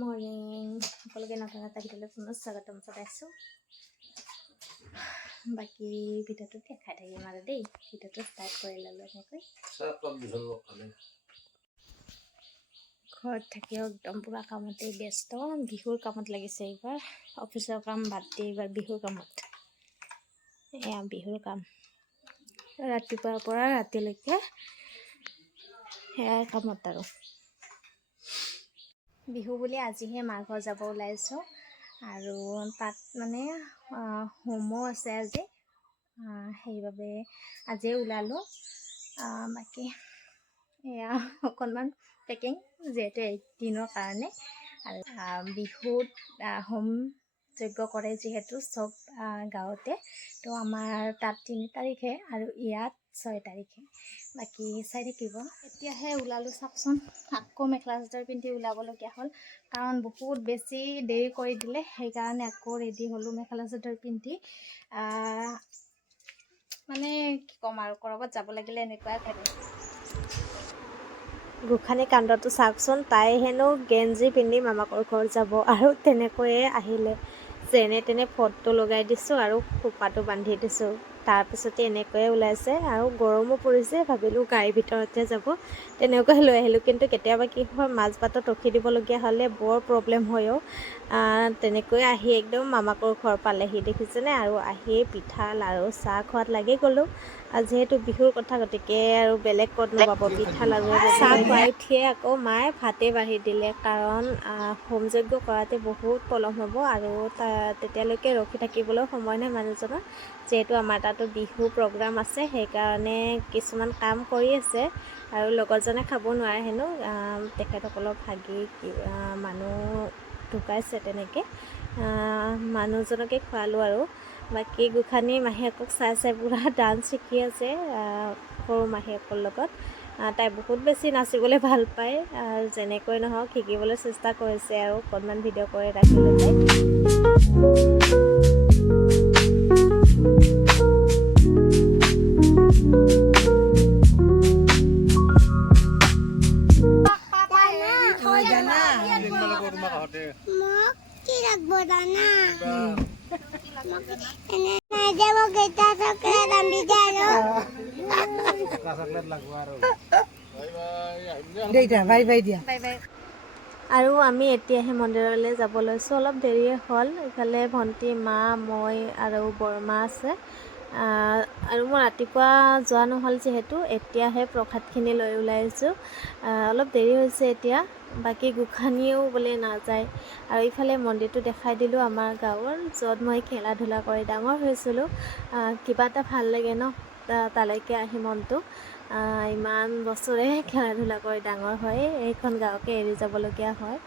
Morning সকলোকে নতুন এটা ভিডিঅ'লৈ পুনৰ স্বাগতম জনাইছোঁ। বাকী ভিডিঅ'টো দেখাই থাকিম আৰু দেই, ভিডিঅ'টো ষ্টাৰ্ট কৰি ল'লোঁ এনেকৈ। ঘৰত থাকিও একদম পূৰা কামতেই ব্যস্ত, বিহুৰ কামত লাগিছে এইবাৰ। অফিচৰ কাম বাদ দি এইবাৰ বিহুৰ কামত। এয়া বিহুৰ কাম, ৰাতিপুৱাৰ পৰা ৰাতিলৈকে সেয়াই কামত আৰু। বিহু বুলি আজিহে মাৰ ঘৰ যাব ওলাইছোঁ আৰু তাত মানে হোমো আছে আজি, সেইবাবে আজিয়ে ওলালোঁ। বাকী এয়া অকণমান পেকিং, যিহেতু 1 দিনৰ কাৰণে। আৰু বিহুত হোম যজ্ঞ কৰে যিহেতু চব গাঁৱতে, তো আমাৰ তাত 3 তাৰিখে আৰু ইয়াত 6 তাৰিখে। বাকী চাই থাকিব। এতিয়াহে ওলালোঁ চাওকচোন, আকৌ মেখেলা চাদৰ পিন্ধি ওলাবলগীয়া হ'ল, কাৰণ বহুত বেছি দেৰি কৰি দিলে। সেইকাৰণে আকৌ ৰেডি হ'লোঁ মেখেলা চাদৰ পিন্ধি। মানে কি ক'ম আৰু, ক'ৰবাত যাব লাগিলে এনেকুৱাই কৰোঁ। গোসানী কাণ্ডটো চাওকচোন, তাই হেনো গেঞ্জি পিন্ধি মামাকৰ ঘৰ যাব আৰু তেনেকৈয়ে আহিলে। যেনে তেনে ফটো লগাই দিছোঁ আৰু খোপাটো বান্ধি দিছোঁ। তাৰপিছতে এনেকৈয়ে ওলাইছে আৰু গৰমো পৰিছে, ভাবিলোঁ গাড়ীৰ ভিতৰতে যাব, তেনেকৈ লৈ আহিলোঁ। কিন্তু কেতিয়াবা কি হয়, মাজবাটত ৰখি দিবলগীয়া হ'লে বৰ প্ৰব্লেম হয়ও। তেনেকৈ আহি একদম মামাকৰ ঘৰ পালেহি, দেখিছেনে? আৰু আহি পিঠা লাড়ু চাহ খোৱাত লাগি গ'লোঁ। যিহেতু বিহুৰ কথা, গতিকে আৰু বেলেগ ক'ত নাপাব, পিঠা লাড়ুৱে চাহ খুৱাই উঠিয়ে আকৌ মায়ে ভাতেই বাঢ়ি দিলে, কাৰণ হোম যজ্ঞ কৰাতে বহুত পলম হ'ব আৰু তেতিয়ালৈকে ৰখি থাকিবলৈ সময় নাই মানুহজনৰ। যিহেতু আমাৰ তাতো বিহু প্ৰগ্ৰাম আছে, সেইকাৰণে কিছুমান কাম কৰি আছে আৰু লগৰজনে খাব নোৱাৰে হেনো, তেখেতসকলৰ ভাগি মানুহ ঢুকাইছে। তেনেকৈ মানুহজনকে খোৱালোঁ আৰু। বাকী গোসানী মাহীয়েকক চাই পূৰা ডান্স শিকি আছে সৰু মাহীয়েকৰ লগত। তাই বহুত বেছি নাচিবলৈ ভাল পায়, যেনেকৈ নহওক শিকিবলৈ চেষ্টা কৰিছে আৰু অকণমান ভিডিঅ' কৰি ৰাখিলোঁ তাইক। আৰু আমি এতিয়াহে মন্দিৰলৈ যাব লৈছোঁ, অলপ দেৰিয়ে হ'ল। ইফালে ভণ্টি, মা, মই আৰু বৰমা আছে। আৰু মই ৰাতিপুৱা যোৱা নহ'ল যিহেতু, এতিয়াহে প্ৰসাদখিনি লৈ ওলাইছোঁ। অলপ দেৰি হৈছে এতিয়া। বাকী গোসানীয়েও বোলে নাযায়। আৰু ইফালে মন্দিৰটো দেখাই দিলোঁ আমাৰ গাঁৱৰ, য'ত মই খেলা ধূলা কৰি ডাঙৰ হৈছিলোঁ। কিবা এটা ভাল লাগে ন, তালৈকে আহি মনটো। ইমান বছৰে খেলা ধূলা কৰি ডাঙৰ হয়, এইখন গাঁৱকে এৰি যাবলগীয়া হয়।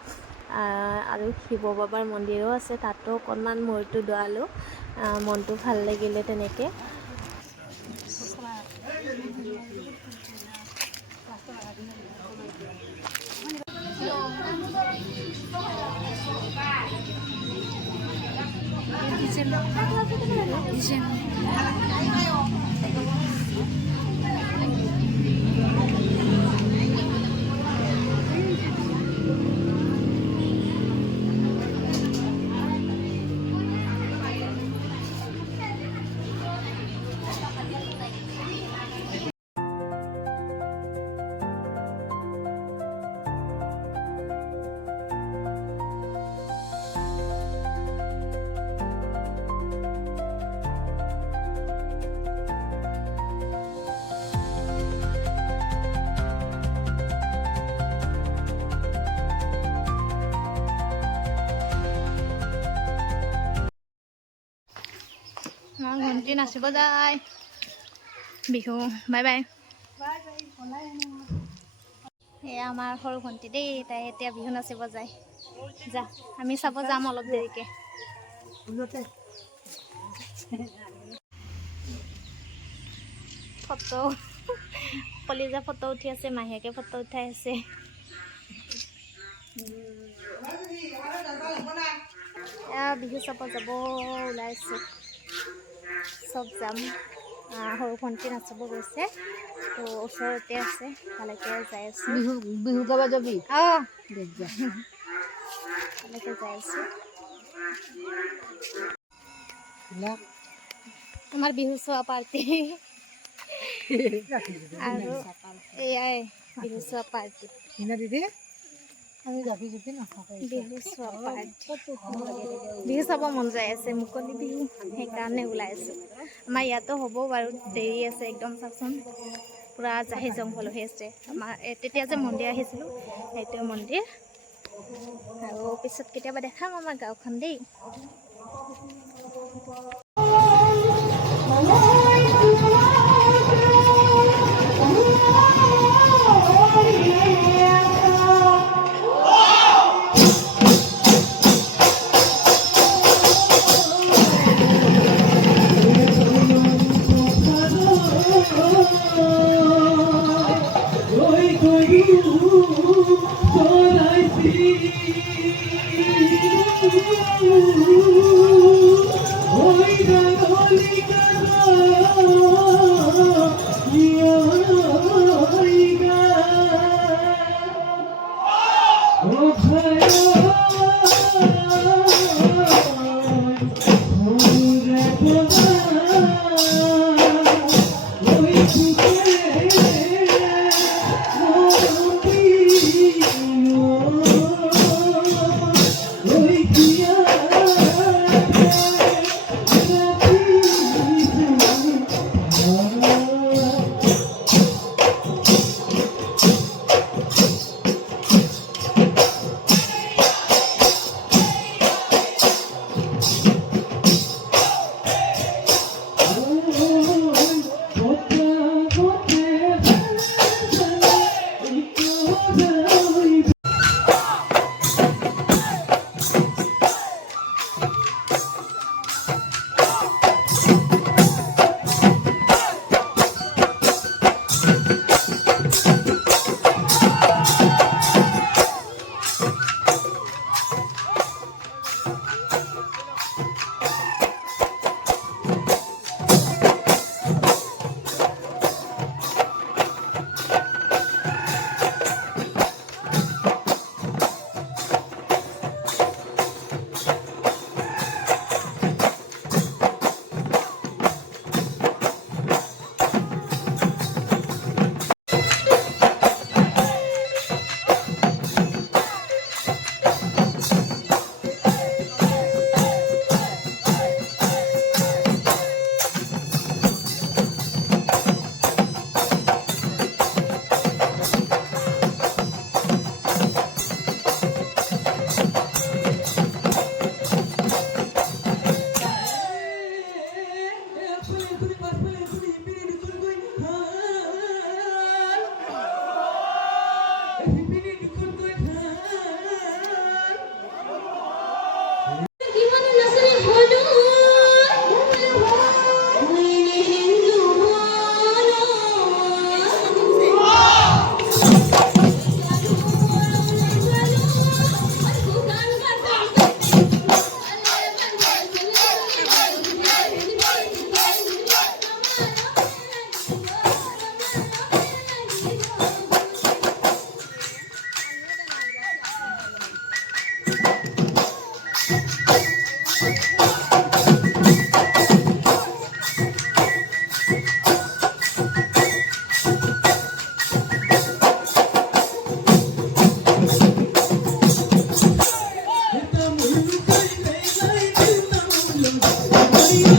আৰু শিৱ বাবাৰ মন্দিৰো আছে, তাতো অকণমান মূৰটো দোৱালোঁ, মনটো ভাল লাগিলে তেনেকৈ। আমাৰ ভণ্টি নাচিব যায় বিহু। Bye bye. এয়া আমাৰ সৰু ভণ্টি দেই, তাই এতিয়া বিহু নাচিব যায়। যা, আমি চাব যাম অলপ দেৰিকে। ফটো কলিজা ফটো উঠি আছে, মাহীয়েকে ফটো উঠাই আছে। বিহু চাব যাব ওলাইছোঁ, চব যাম। সৰু ভণ্টি নাচিব গৈছে, তো ওচৰতে আছে, ভালকৈ যাই আছোঁ। বিহু গাব যাবি? অঁ। এনেকৈ যাই আছোঁ। আমাৰ বিহু চোৱা পাৰ্টি আৰু এয়াই বিহু চোৱা পাৰ্টি। বিহু চোৱা পাৰ্টি বিহু চাব মন যাই আছে, মুকলি বিহু, সেইকাৰণে ওলাই আছোঁ। আমাৰ ইয়াতো হ'ব বাৰু, দেৰি আছে একদম। চাওকচোন পূৰা জাহি জংঘল হৈ আছে। আমাৰ তেতিয়া যে মন্দিৰ আহিছিলোঁ সেইটোৱে মন্দিৰ। আৰু পিছত কেতিয়াবা দেখাম আমাৰ গাঁওখন দেই।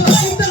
Bye.